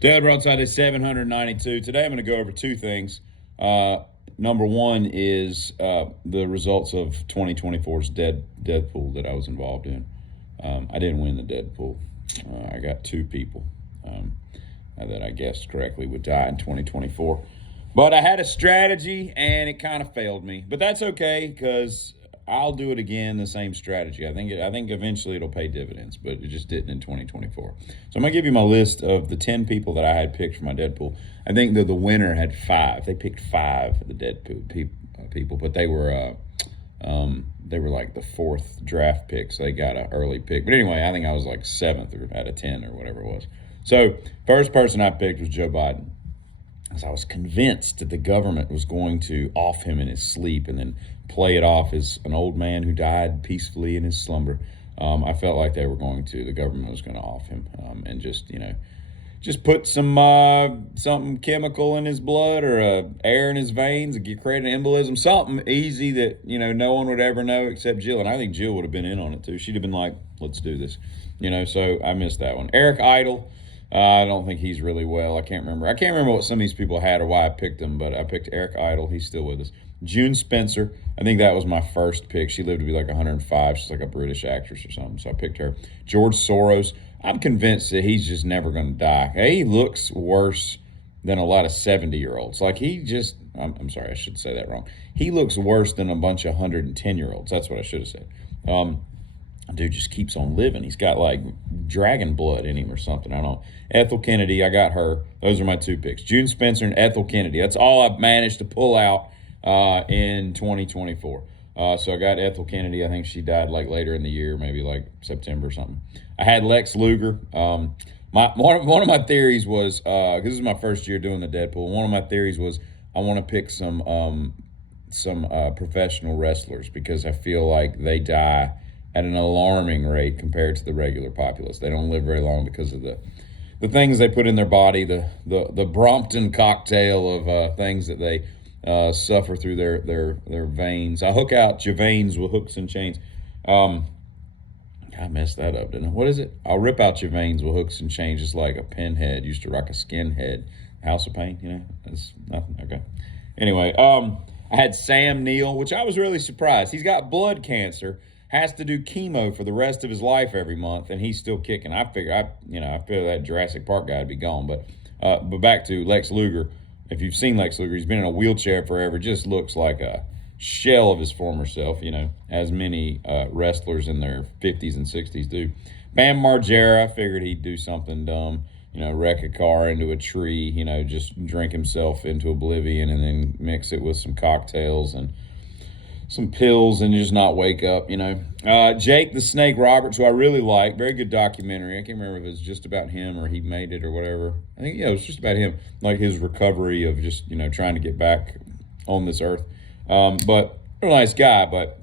Dead Broadside is 792. Today I'm going to go over two things. Number one is the results of 2024's Deadpool that I was involved in. I didn't win the Deadpool. I got two people that I guessed correctly would die in 2024. But I had a strategy and it kind of failed me. But that's okay because I'll do it again, the same strategy. I think eventually it'll pay dividends, but it just didn't in 2024. So I'm going to give you my list of the 10 people that I had picked for my Deadpool. I think that the winner had 5. They picked 5 of the Deadpool people, but they were like the 4th draft pick, so they got an early pick. But anyway, I think I was like 7th or out of 10 or whatever it was. So first person I picked was Joe Biden. Because I was convinced that the government was going to off him in his sleep and then play it off as an old man who died peacefully in his slumber. I felt like they were going to. The government was going to off him and just put some something chemical in his blood or air in his veins and create an embolism, something easy that no one would ever know except Jill. And I think Jill would have been in on it too. She'd have been like, "Let's do this," So I missed that one. Eric Idle. I don't think he's really well. I can't remember what some of these people had or why I picked them, but I picked Eric Idle. He's still with us. June Spencer. I think that was my first pick. She lived to be like 105. She's like a British actress or something, so I picked her. George Soros. I'm convinced that he's just never going to die. He looks worse than a lot of 70-year-olds. Like I'm sorry, I should say that wrong. He looks worse than a bunch of 110-year-olds. That's what I should have said. Dude just keeps on living. He's got like dragon blood in him or something. I don't know. Ethel Kennedy, I got her. Those are my 2 picks. June Spencer and Ethel Kennedy. That's all I've managed to pull out in 2024. So I got Ethel Kennedy. I think she died like later in the year, maybe like September or something. I had Lex Luger. One of my theories was, because this is my first year doing the Deadpool, one of my theories was I want to pick some professional wrestlers because I feel like they die at an alarming rate compared to the regular populace. They don't live very long because of the things they put in their body, the Brompton cocktail of things that they suffer through their veins. I hook out your veins with hooks and chains. I messed that up, didn't I? What is it? I'll rip out your veins with hooks and chains just like a pinhead used to rock a skinhead. House of Pain, that's nothing. Okay. Anyway, I had Sam Neill, which I was really surprised. He's got blood cancer, has to do chemo for the rest of his life every month, and he's still kicking. I figure that Jurassic Park guy would be gone. But back to Lex Luger. If you've seen Lex Luger, he's been in a wheelchair forever. Just looks like a shell of his former self, as many wrestlers in their 50s and 60s do. Bam Margera, I figured he'd do something dumb, wreck a car into a tree, just drink himself into oblivion and then mix it with some cocktails and some pills and just not wake up, Jake the Snake Roberts, who I really like, very good documentary. I can't remember if it was just about him or he made it or whatever. I think, it was just about him, like his recovery of just, trying to get back on this earth. But a nice guy, but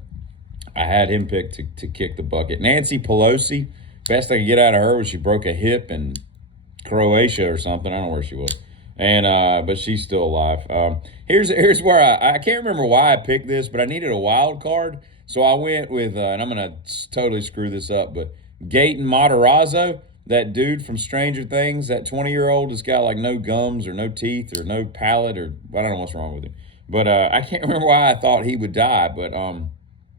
I had him picked to kick the bucket. Nancy Pelosi, best I could get out of her was she broke a hip in Croatia or something. I don't know where she was. And but she's still alive. Here's where I can't remember why I picked this, but I needed a wild card, so I went with and I'm gonna totally screw this up, but Gaten Matarazzo, that dude from Stranger Things, that 20-year-old has got like no gums or no teeth or no palate or I don't know what's wrong with him, but I can't remember why I thought he would die, but I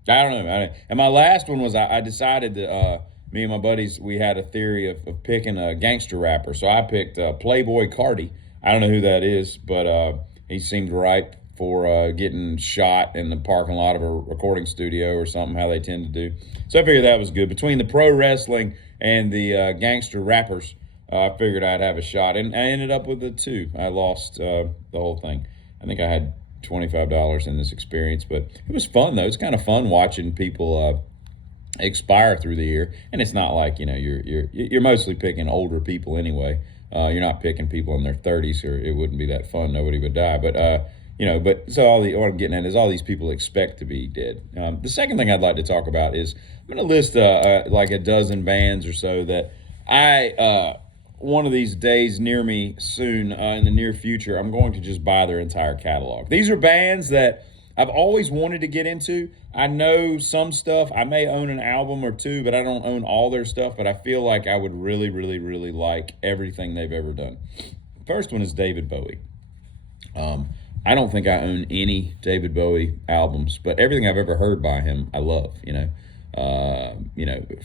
don't know. And my last one was I decided that me and my buddies, we had a theory of picking a gangster rapper, so I picked Playboy Cardi. I don't know who that is, but he seemed ripe for getting shot in the parking lot of a recording studio or something, how they tend to do. So I figured that was good. Between the pro wrestling and the gangster rappers, I figured I'd have a shot. And I ended up with the 2. I lost the whole thing. I think I had $25 in this experience, but it was fun, though. It's kind of fun watching people expire through the year. And it's not like, you're mostly picking older people anyway. You're not picking people in their 30s, or it wouldn't be that fun. Nobody would die. But so what I'm getting at is all these people expect to be dead. The second thing I'd like to talk about is I'm going to list like a dozen bands or so that I one of these days near me soon in the near future, I'm going to just buy their entire catalog. These are bands that I've always wanted to get into. I know some stuff. I may own an album or two, but I don't own all their stuff. But I feel like I would really, really, really like everything they've ever done. First one is David Bowie. I don't think I own any David Bowie albums, but everything I've ever heard by him, I love.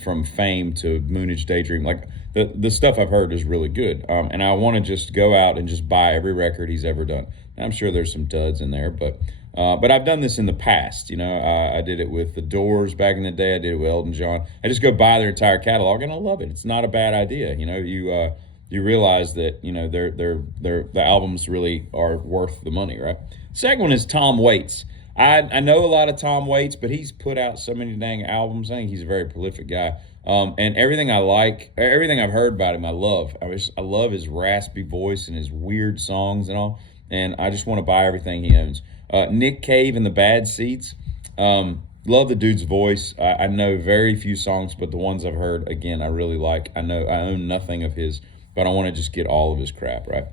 From Fame to Moonage Daydream, like the stuff I've heard is really good. And I want to just go out and just buy every record he's ever done. And I'm sure there's some duds in there, but I've done this in the past. I did it with the Doors back in the day. I did it with Elton John. I just go buy their entire catalog and I love it. It's not a bad idea. You realize that the albums really are worth the money, right? Second one is Tom Waits. I know a lot of Tom Waits, but he's put out so many dang albums. I think he's a very prolific guy. And everything I like, everything I've heard about him, I love. I love his raspy voice and his weird songs and all. And I just want to buy everything he owns. Nick Cave and the Bad Seeds. Love the dude's voice. I know very few songs, but the ones I've heard, again, I really like. I own nothing of his, but I want to just get all of his crap, right?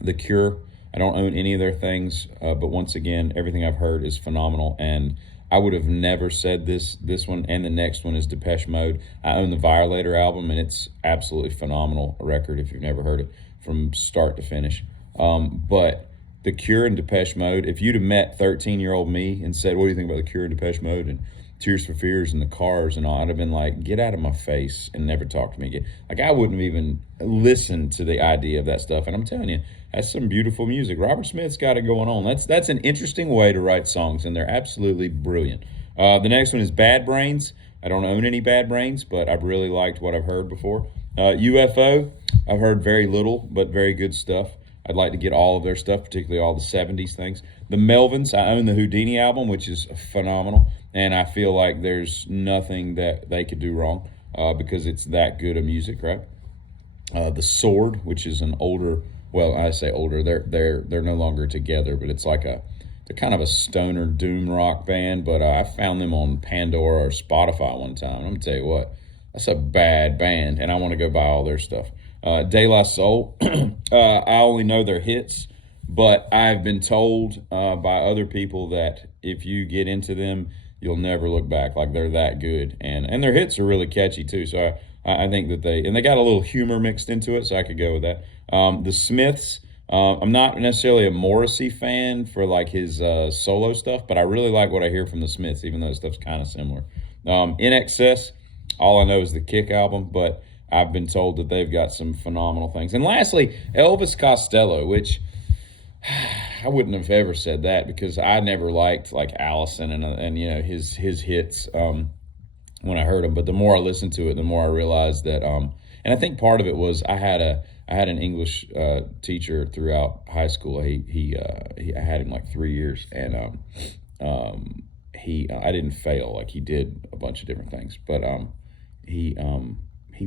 The Cure. I don't own any of their things, but once again, everything I've heard is phenomenal, and I would have never said this one, and the next one is Depeche Mode. I own the Violator album, and it's absolutely phenomenal record if you've never heard it from start to finish. But The Cure and Depeche Mode, if you'd have met 13-year-old me and said, what do you think about The Cure and Depeche Mode and Tears for Fears and the Cars and all, I'd have been like, get out of my face and never talk to me again. Like, I wouldn't have even listened to the idea of that stuff. And I'm telling you, that's some beautiful music. Robert Smith's got it going on. That's an interesting way to write songs, and they're absolutely brilliant. The next one is Bad Brains. I don't own any Bad Brains, but I've really liked what I've heard before. UFO, I've heard very little, but very good stuff. I'd like to get all of their stuff, particularly all the 70s things. The Melvins, I own the Houdini album, which is phenomenal, and I feel like there's nothing that they could do wrong because it's that good of music, right? The Sword, which is an older, well, I say older, they're no longer together, but it's like they're kind of a stoner doom rock band, but I found them on Pandora or Spotify one time. I'm gonna tell you what, that's a bad band, and I want to go buy all their stuff. De La Soul, I only know their hits, but I've been told by other people that if you get into them, you'll never look back. Like, they're that good, and their hits are really catchy too. So I think that they got a little humor mixed into it, so I could go with that. The Smiths, I'm not necessarily a Morrissey fan for like his solo stuff, but I really like what I hear from the Smiths, even though stuff's kind of similar. In Excess, all I know is the Kick album, but I've been told that they've got some phenomenal things. And lastly, Elvis Costello, which I wouldn't have ever said that because I never liked like Allison and his hits when I heard them. But the more I listened to it, the more I realized that and I think part of it was I had an English teacher throughout high school. I had him like 3 years, and I didn't fail. Like, he did a bunch of different things, but he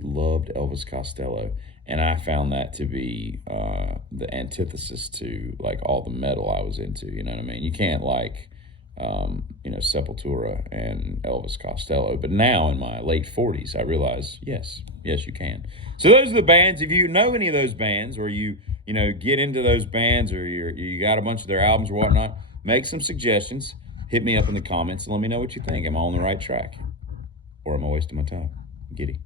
loved Elvis Costello, and I found that to be the antithesis to like all the metal I was into. You know what I mean? You can't like Sepultura and Elvis Costello. But now in my late 40s, I realize yes, you can. So those are the bands. If you know any of those bands, or you get into those bands, or you got a bunch of their albums or whatnot, make some suggestions. Hit me up in the comments and let me know what you think. Am I on the right track, or am I wasting my time? Giddy.